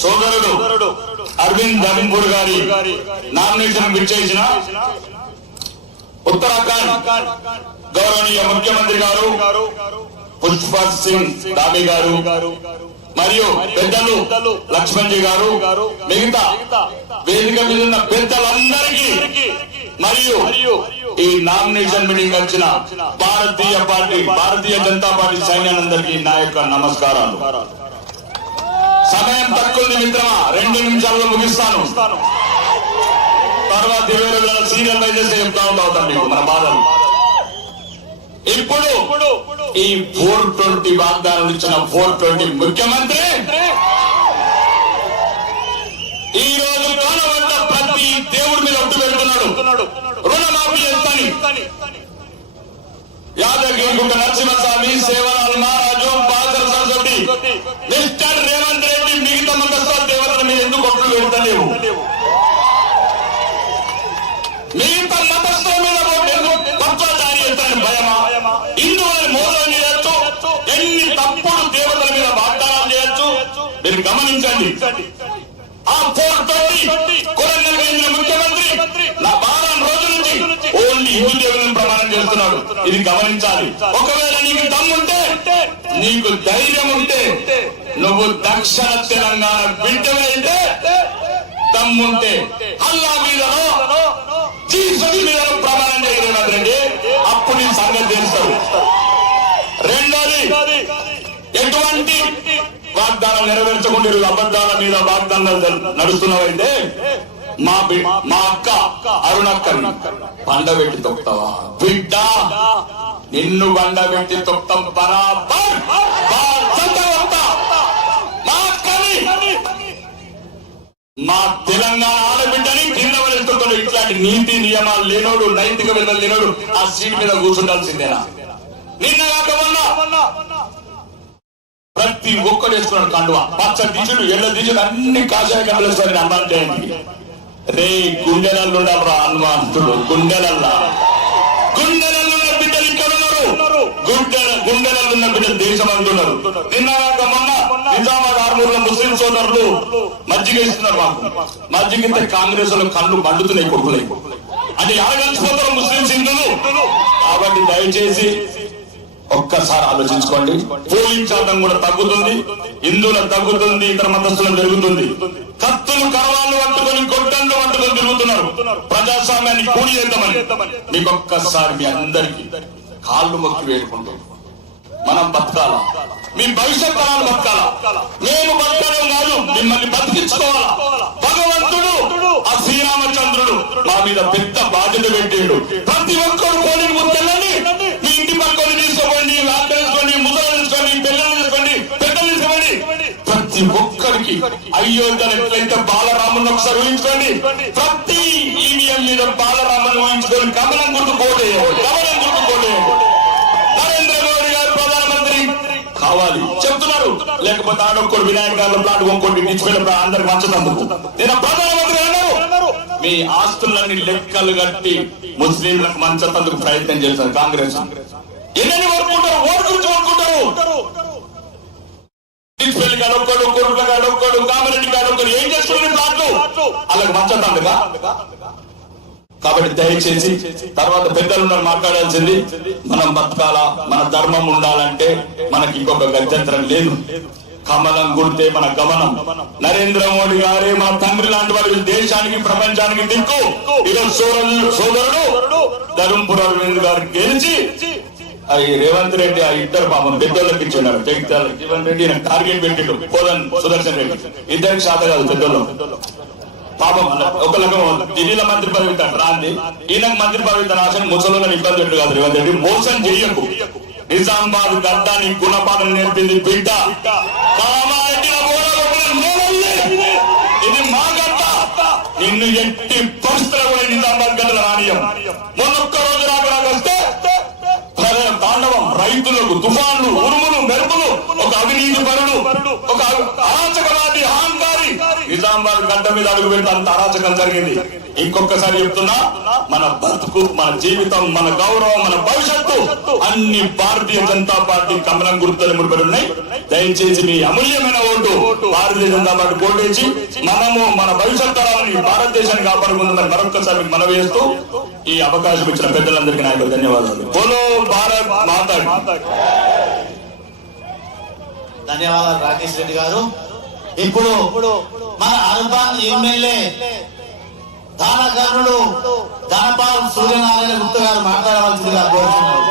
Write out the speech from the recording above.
సోదరుడు అరవింద్ ధర్మపూర్ గారి నామినేషన్ విచ్చేసిన ఉత్తరాఖండ్ గౌరవనీయ ముఖ్యమంత్రి గారు పుష్పర్ సింగ్ ధామి గారు మరియు పెద్దలు లక్ష్మణ్ జీ గారు, మిగతా వేదిక మీద ఉన్న పెద్దలందరికీ మరియు ఈ నామినేషన్ మీటింగ్ వచ్చిన భారతీయ జనతా పార్టీ సైన్యానందరికీ నా యొక్క నమస్కారాలు. సమయం తక్కువ మిత్రమా, 2 నిమిషాల్లో ముగిస్తాను. తర్వాత 20 సీరియల్ వైజెస్ చెప్తా ఉంటాం మీకు మన బాధలు. ఇప్పుడు ఈ 420 వాగ్దానాలు ఇచ్చిన 420 ముఖ్యమంత్రి ఈ రోజు కానవంట ప్రతి దేవుడి మీద ఒట్టు పెడుతున్నాడు. రుణమాఫీ చేస్తాని యాదగిరిగుట్ట నరసింహస్వామి, సేవలాల్ మహారాజు, బాసర సరస్వతి, మిస్టర్ రేవంత్ రెడ్డి మిగతా మందస్థ దేవతల మీద ఎందుకు ఒట్లు పెడతలేవు? మిగతా మతస్థుల మీద తత్వచారి చేస్తారని భయమా? హిందువులను మోసం చేయొచ్చు, ఎన్ని తప్పుడు దేవతల మీద వాగ్దానాలు చేయొచ్చు. మీరు గమనించండి. ఆ 420 కొరంగల్ కేంద్ర ముఖ్యమంత్రి నా 12 రోజుల నుంచి ఓన్లీ హిందూ దేవులను ప్రమాణం చేస్తున్నాడు. ఇది గమనించాలి. ఒకవేళ నీకు దమ్ముంటే, నీకు ధైర్యం ఉంటే, నువ్వు దక్షిణ తెలంగాణ బిడ్డవైతే దమ్ముంటే అల్లా మీదనో జీసస్ మీదనో ప్రమాణం చేయలేదండి. అప్పుడు నీ సంగతి తెలుస్తావు. రెండోది, ఎటువంటి వాగ్దానం నెరవేర్చకుండా అబద్ధాల మీద వాగ్దానాలు నడుస్తున్నావైతే మా అక్క అరుణక్కని పండబెట్టి తొక్తావా? బిడ్డ, నిన్ను బండబెట్టి తొక్తాం బరాబర్. మా అక్కని, మా తెలంగాణ ఆడబిడ్డని కింద వెళ్తుంటాడు. ఇట్లాంటి నీతి నియమాలు లేనోడు, నైతిక విలువలు లేనోడు ఆ సీట్ మీద కూర్చుండాల్సిందేనా? నిన్న కాక మొన్న ప్రతి ఒక్కరు వేసుకున్నాడు కండువా, పచ్చ దిజులు, ఎళ్ళ దిజులు అన్ని కాషాయ కండులు వేసుకొని హనుమాన్ జయంతి. రే గుండెలలో ఉండాలరా హనుమంతుడు. గుండెలల్లో బిడ్డలు ఇక్కడ ఉన్నారు. గుండెలలో ఉన్న బిడ్డలు దేశం అంటున్నారు. నిన్న కాక మొన్న నిజామాబాద్ ఆర్మూర్లో ముస్లిం సోదరులు మజ్జిగ ఇస్తున్నారు. మాకు మజ్జిగ ఇంత కాంగ్రెస్ లో కళ్ళు మండుతున్నాయి, కొడుకులై. అంటే ఎడగలిసిపోతారు ముస్లిం హిందువులు. కాబట్టి దయచేసి ఒక్కసారి ఆలోచించుకోండి. పోలింగ్ శాతం కూడా తగ్గుతుంది, హిందువుల తగ్గుతుంది, ఇతర మతస్థులను పెరుగుతుంది. కత్తులు కరవాళ్ళు పట్టుకొని, గొడ్డళ్ళు పట్టుకొని తిరుగుతున్నారు. ప్రజాస్వామ్యాన్ని కూడి చేద్దామని మీకు ఒక్కసారి మీ అందరికీ కాళ్ళు మొక్కి వేడుకుంటాం. మనం బతకాలా, మీ భవిష్యత్ తరాలు బతకాలా. మేము బతకడం కాదు, మిమ్మల్ని బతికించుకోవాలా. భగవంతుడు ఆ శ్రీరామచంద్రుడు మా మీద పెద్ద బాధ్యత పెట్టాడు. ప్రతి ఒక్కరు పోలింగ్ ముందుకెళ్ళండి. మీ ఇంటి పక్కని తీసుకోండి, వ్యాపారం తీసుకోండి, ముసలు తీసుకోండి, పిల్లలు తీసుకోండి, పెద్దలు తీసుకోండి. ప్రతి ఒక్కరికి అయోధ్యలో ఎట్లయితే బాలరాముని ఒకసారి ఊహించుకోండి. ప్రతి ఈవీఎం మీద బాలరాముని ఊహించుకొని కమలం గుర్తుకోలేదు. నరేంద్ర మోడీ గారు ప్రధానమంత్రి కావాలి చెప్తున్నారు. లేకపోతే ఆడొక్కడు వినాయక గారు ప్లాట్ కొనుక్కోండి, ఇచ్చిపోయిన అందరికి మంచదందుకు. నేను ప్రధానమంత్రి అన్నారు. మీ ఆస్తులన్నీ లెక్కలు కట్టి ముస్లింలకు మంచతందుకు ప్రయత్నం చేశారు కాంగ్రెస్. ఎన్ని కోరుకుంటారు? ఓటు గురించి కోరుకుంటారు. పెళ్లి కాడొక్కడు, కొడుకు కాడొక్కడు, కామిరెడ్డి కాడొక్కడు ఏం చేస్తున్నారు ప్లాట్లు? అలాగే మంచతందుగా. కాబట్టి దయచేసి తర్వాత పెద్దలు ఉన్నారు మాట్లాడాల్సింది. మనం బతకాలా, మన ధర్మం ఉండాలంటే మనకి ఇంకొక గత్యంతరం లేదు. కమలం గుర్తే మన గమనం. నరేంద్ర మోడీ గారే మన తండ్రి లాంటి వారు. దేశానికి, ప్రపంచానికి దిక్కు. ఈరోజు సోదరుడు ధర్మపుర అరవింద్ గారు గెలిచి రేవంత్ రెడ్డి ఆ ఇద్దరు పాపం పెద్దోళ్ళకి ఇచ్చినారు. జీవన్ రెడ్డి టార్గెట్ పెట్టిండు, కోదన్ సుదర్శన్ రెడ్డి. ఇద్దరికి శాత కాదు పెద్దోళ్ళు పాపం. ఒకళ్ళకి ఢిల్లీలో మంత్రి పదవి రాంది, ఈయనకు మంత్రి పదవి రాసిన ముసలిని ఇబ్బంది పెట్టు కాదు. రేవంత్ రెడ్డి మోసం చెయ్యకు. నిజామాబాద్ గడ్డాన్ని గుణపాఠం నేర్పింది బిడ్డ. ఇది మా గడ్డ. నిన్ను ఎట్టి పరిస్థితులు కూడా నిజామాబాద్ గడ్డలు రానియం. మొన్నొక్క రోజు రాకొస్తే తాండవం, రైతులకు తుఫాన్లు, ఉరుములు, మెరుపులు, ఒక అవినీతి పరుడు, ఒక అరాచకవాది, అహంకారి నిజామాబాద్ గడ్డ మీద అడుగు పెడితే అంత అరాచకం జరిగింది. ఇంకొకసారి చెప్తున్నా, మన బతుకు, మన జీవితం, మన గౌరవం, మన భవిష్యత్తు అన్ని భారతీయ జనతా పార్టీ కమలం గుర్తులు ముడిపడి ఉన్నాయి. దయచేసి మీ అమూల్యమైన ఓటు భారతీయ జనతా పార్టీ ఓటేసి మనము మన భవిష్యత్ తరాలని భారతదేశాన్ని కాపాడుకుంటుందని మరొకసారి మనవి చేస్తూ ఈ అవకాశం ఇచ్చిన పెద్దలందరికీ నాకు ధన్యవాదాలు. బోలో భారత్ మాతా. ధన్యవాదాలు రాకేష్ రెడ్డి గారు. ఇప్పుడు మన అర్బన్ ఎమ్మెల్యే దానకర్ణుడు ధనపాల్ సూర్యనారాయణ గుప్తా గారు మాట్లాడవలసిందిగా కోరుతున్నాను.